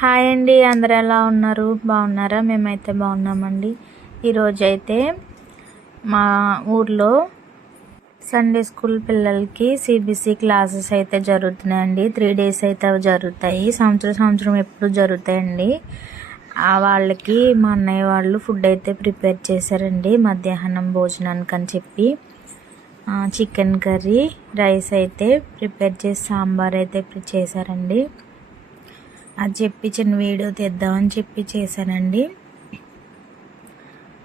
Hi అండి, అందరు ఎలా ఉన్నారు? బాగున్నారా? మేమైతే బాగున్నామండి. ఈరోజైతే మా ఊర్లో సండే స్కూల్ పిల్లలకి సిబిసి క్లాసెస్ అయితే జరుగుతున్నాయండి. 3 days అయితే జరుగుతాయి. సంవత్సరం ఎప్పుడు జరుగుతాయండి. వాళ్ళకి మా అన్నయ్య వాళ్ళు ఫుడ్ అయితే ప్రిపేర్ చేశారండి మధ్యాహ్నం భోజనానికి అని చెప్పి. చికెన్ కర్రీ, రైస్ అయితే ప్రిపేర్ చేసి సాంబార్ అయితే చేశారండి. అది చెప్పి చిన్న వీడియో తీద్దామని చెప్పి చేశానండి.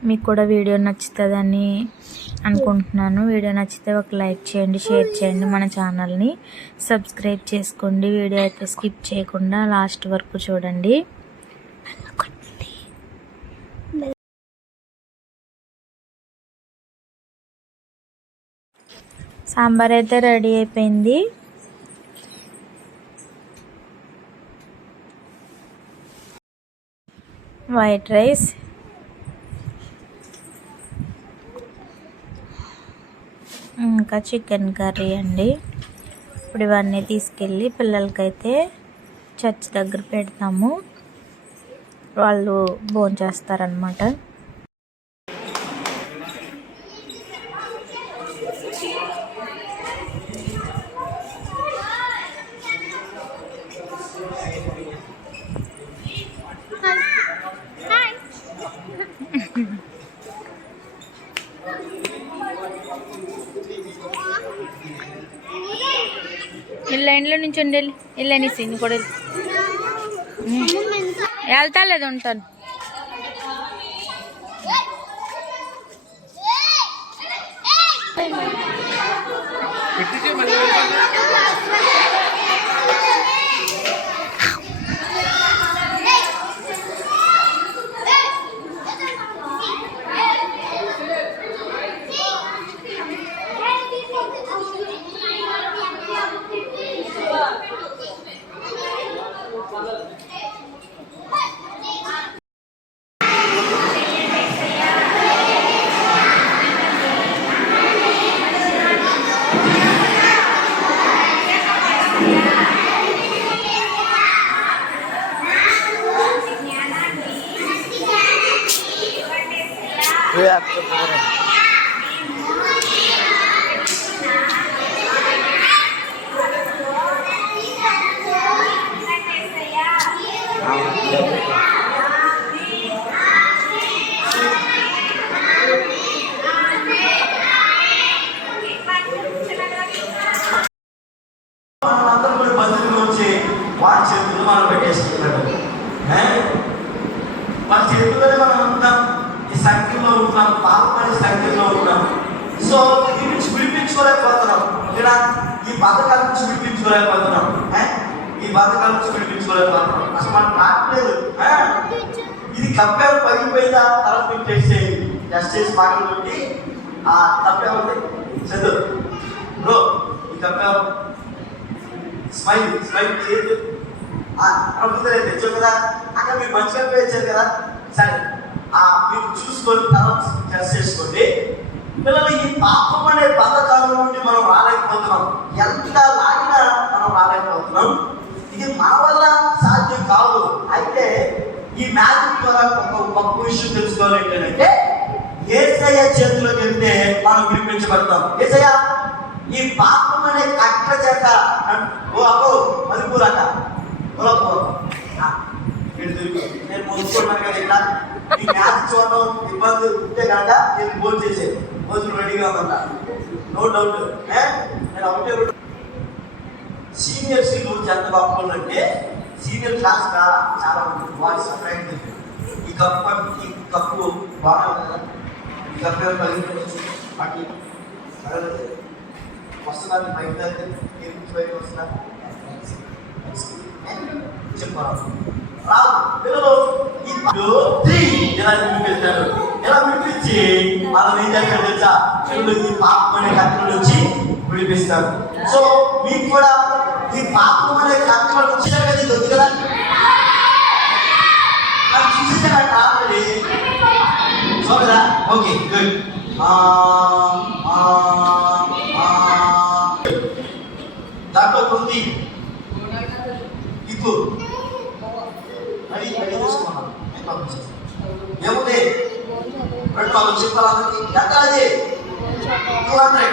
మీకు కూడా వీడియో నచ్చుతుందని అనుకుంటున్నాను. వీడియో నచ్చితే ఒక లైక్ చేయండి, షేర్ చేయండి, మన ఛానల్ని సబ్స్క్రైబ్ చేసుకోండి. వీడియో అయితే స్కిప్ చేయకుండా లాస్ట్ వరకు చూడండి. సాంబార్ అయితే రెడీ అయిపోయింది. వైట్ రైస్, ఇంకా చికెన్ కర్రీ అండి. ఇప్పుడు ఇవన్నీ తీసుకెళ్ళి పిల్లలకైతే చర్చ్ దగ్గర పెడతాము. వాళ్ళు భోంచేస్తారనమాట. లైన్లో నుంచి ఉండాలి. వెళ్ళనేసి నీ కూడా వెళ్తా లేదు, ఉంటాను. వారి చేతుల్లో మనం పెట్టేసుకుంటాడు. వారి చేతుల్లోనే మనం ఉంటాం. ఈ సంఖ్యలో ఉంటాం, పాపపడే సంఖ్యలో ఉంటాం. సో ఇది నుంచి విడిపించుకోలేకపోతున్నాం. ఇలా ఈ పథకాల నుంచి విడిపించుకోలేకపోతున్నాం. ఈ పథకాల నుంచి విడిపించుకోలేకపోతున్నాం. అసలు మనకు రావట్లేదు. ఇది కప్పారు పగిలిపోయిందా తల పెట్టేసి జస్ట్ చేసి పాటలు పెట్టి తప్పే ఉంది చదువు బ్రో. ఈ కప్పారు స్మైల్ చేయదు. ప్రభుత్వం తెచ్చావు కదా, అక్కడ మీరు మంచిగా పేర్చారు కదా, సరే మీరు చూసుకొని తర్వాత టెస్ట్ చేసుకోండి. పిల్లలు ఈ పాపం అనే పథకాల నుండి మనం రాలేకపోతున్నాం. ఎంత లాగినా మనం రాలేకపోతున్నాం. ఇది మన వల్ల సాధ్యం కాదు. అయితే ఈ మ్యాజిక్ ద్వారా ఒక విషయం తెలుసుకోవాలి. ఏంటంటే యేసయ్య చేతిలోకి వెళ్తే మనం వినిపించబడతాం. యేసయ్య ఈ పాపం అనే కట్ల చేత మదిపూరట నేను ముందుకున్నాను కదా. ఇట్లా ఈ మ్యాచ్ చూడడం ఇబ్బంది ఉంటే కనుక నేను గోల్ చేసేది. రోజులు రెడీగా ఉందంట, నో డౌట్. నేను ఒకటే సీనియర్స్ ఎంత గొప్పలు అంటే సీనియర్ క్లాస్ చాలా మంది వాయిస్ సపరేట్. ఈ కప్పు బాగుంది కదా, ఈ కప్పు ఏమైనా కలిగి వాటి వస్తుందా? బయట వస్తుందా చెప్పారు. పిల్లలు ఎలా వినిపిస్తారు, ఎలా వినిపించి మనం ఏం చేస్తారు తెలుసా? పిల్లలు ఈ పాపం అనే కథల నుంచి విడిపిస్తారు. సో మీకు కూడా ఈ పాపం అనే కథల నుంచి వద్దు కదా, అది చూసేసారంట ఆల్రెడీ. సో కదా, ఓకే గుడ్. దాంట్లో ఉంది ఇప్పుడు పంపించేస్తాం. ఏముంది 200 చెప్పాలందరికి ఎంత అది 200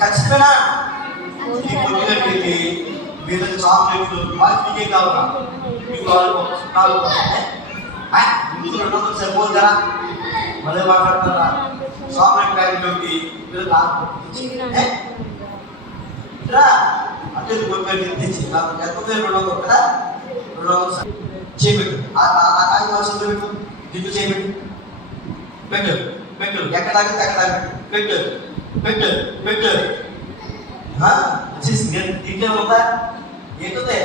ఖచ్చితంగా. ఈ కొద్దిగంటికి వీళ్ళకి చాక్లెట్లు మీకేం కావాలా మీకు 200 సరిపోదు కదా, మళ్ళీ మాట్లాడతారా చాక్లెట్ ప్యాకెట్లోకి వీళ్ళకి అంటే కొద్దిగా తెచ్చి ఎంత 200 కదా 200 చేపెట్టు. ఆ కాగితం వచ్చింది పెట్టు, దిక్కు చేపెట్టు, పెట్టు పెట్టు, ఎక్కడ తాగితే అక్కడ పెట్టు పెట్టు పెట్టు. వచ్చేసి నేను దీంట్లో ఉందా ఏంటదే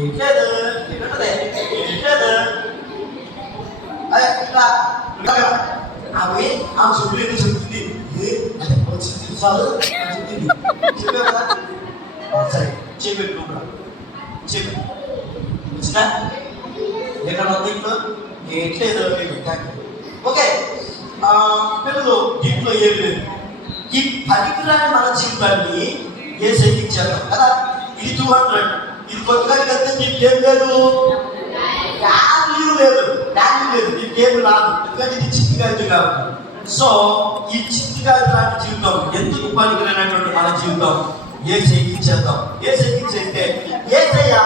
ఏంటలేదు ఏంటదే ఏంటలేదు అదే ఇట్లా ఆమె ఆమె చెప్తుంది చెప్తుంది వచ్చింది చాలు చెప్తుంది చెప్పావు కదా సరే చేపెట్టు కూడా చెప్పు వచ్చినా ఎక్కడ ఉంది ఇంట్లో ఏంట్లేదు ఓకే. పిల్లలు దీంట్లో ఏం లేదు. ఈ పనికిరాని మన జీవితాన్ని ఏసైకి ఇచ్చేద్దాం కదా. ఇది 200, ఇది కొత్తగా కలిస్తే దీనికి ఏం లేదు, వాల్యూ లేదు, వాల్యూ లేదు, దీనికి ఏమి రాదు, ఎందుకంటే ఇది చిట్టి కాగితం కాబట్టి. సో ఈ చిట్టి కాగితం లాంటి జీవితం, ఎందుకు పనికిరానటువంటి మన జీవితం ఏసైకి ఇచ్చేద్దాం. ఏసైకి ఇచ్చేస్తే ఏసయ్య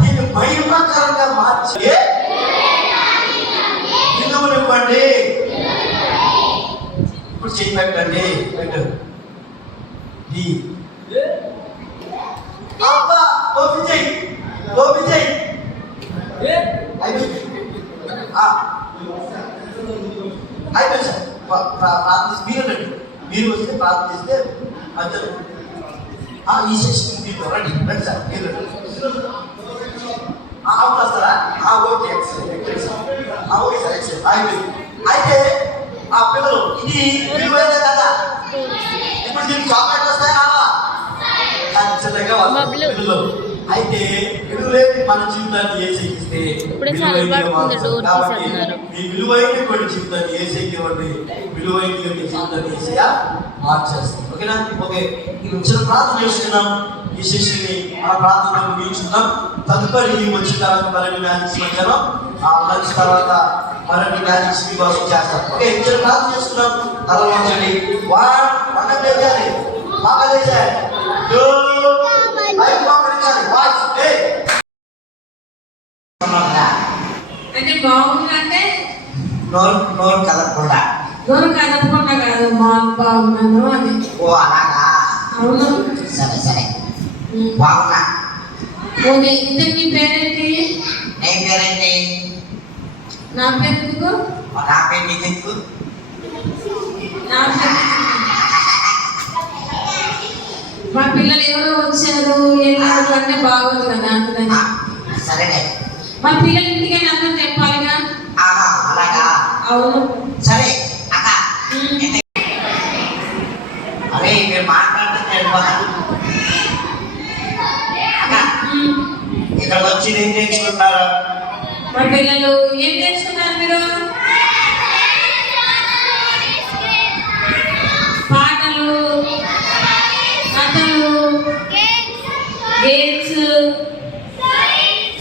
దీన్ని మహిమకరంగా మార్చి విలువనివ్వండి. ఇప్పుడు చేయి పెట్టండి పెట్టు విజయ్ విజయ్ అయిపోయింది సార్. ప్రార్థిస్తే మీరు రండి, మీరు వస్తే ప్రార్థిస్తే అందరూ ఈ సెషన్ మీరు రండి రండి సార్, మీరు రండి. అవును వస్తారా? Okay excellent, okay sir excellent అయిపోయింది. అయితే ఆ పిల్లలు ఇది విలువైన కదా, ఇప్పుడు దీనికి చాక్లెట్ వస్తాయి రావా ఖచ్చితంగా పిల్లలు. అయితే విలువలేని మన జీవితాన్ని ఏసైకిస్తే కాబట్టి మీ విలువైనటువంటి జీవితాన్ని ఏసైకి ఇవ్వండి, విలువైన జీవితాన్ని ఏసయ్య మార్చేస్తాం. ఓకేనా? ఓకే, ఈ వచ్చిన ప్రార్థన చేసుకున్నాం. ఈ శిష్యుని మన ప్రార్థన ముగించుకున్నాం. తదుపరి వచ్చిన తర్వాత మరిన్ని మ్యాజిక్స్ మధ్యాహ్నం లంచ్ తర్వాత మరిన్ని మ్యాజిక్స్ మీకోసం చేస్తాం. ఓకే, ఇచ్చిన ప్రార్థన చేసుకున్నాం. తలవంచండి, వన్ లేచాలి, బాగా లేచాలి, అంటే బాగుందంటే నోరు కదపకుండా కాదు, బాగున్నాను అని. ఓ అలాగా, అవును సరే సరే బాగున్నా. ఓకే, ఇంతకు నీ పేరేంటి? నీ పేరేంటి? నా పేరు ఎందుకు? నా పేరు నీకు ఎందుకు? నా పేరు మా పిల్లలు ఎవరో వచ్చారు వెళ్ళారు అంటే బాగోదు కదా అందుకని. సరేనే, మా పిల్లలు ఇంటికి అందరూ చెప్పాలిగా. అలాగా, అవును సరే అక్క. అరే మీరు మాట్లాడితే వెళ్ళిపోతాను. ఇక్కడికి వచ్చి ఏం నేర్చుకుంటున్నారు? మా పిల్లలు ఏం నేర్చుకున్నారు మీరు? పాటలు, కథలు, గేమ్స్,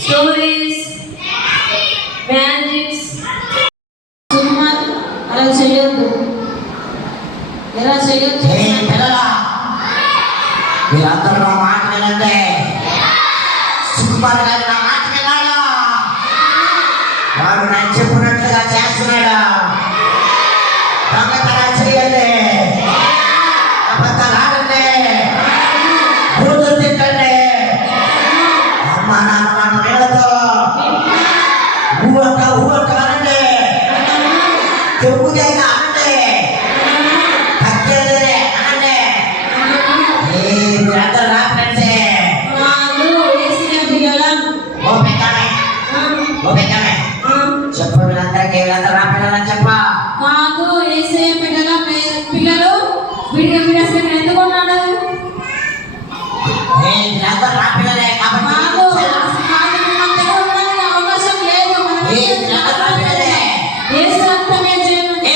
స్టోరీస్, మ్యాజిక్స్. అలా చేయొద్దు, ఎలా చేయొద్దు. మీరందరూ నా మాట వినండి. సుకుమార్ గారు నా మాట విన్నాడా? వాడు నేను చెప్పినట్లుగా చేస్తున్నాడా? దొంగతనం చేయండి, అబద్ధాలు ఆడండి, బూతులు తిట్టండి, అమ్మ నాన్న మాట వినదు, ఊరంతా అనండి, చెప్పుదైనా అనండి, తగ్గేదే అనండి. మీరందరూ నా ఫ్రెండ్సే. చెప్పు వీళ్ళందరికీ, వీళ్ళందరూ నా పిల్లలని చెప్పా. కాదు, ఏసే పిల్లలు వీడియో ఎందుకున్నాడు? వీళ్ళందరూ నా పిల్లలే కాబట్టి అవకాశం లేదు. ఏసు అర్థమే చేయండి.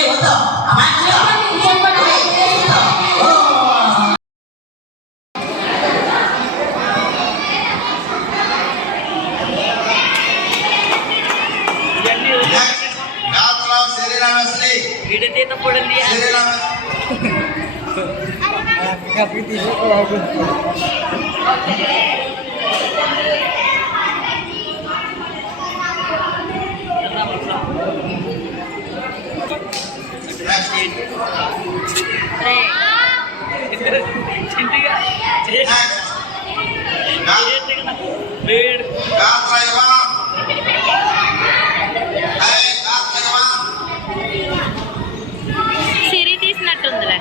చెప్పండి. God Serena Wesley. Serena సిరి తీసినట్టుందిలే.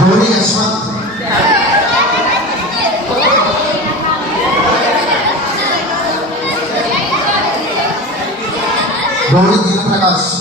Dhoni Yashwant. Dhoni Prakash.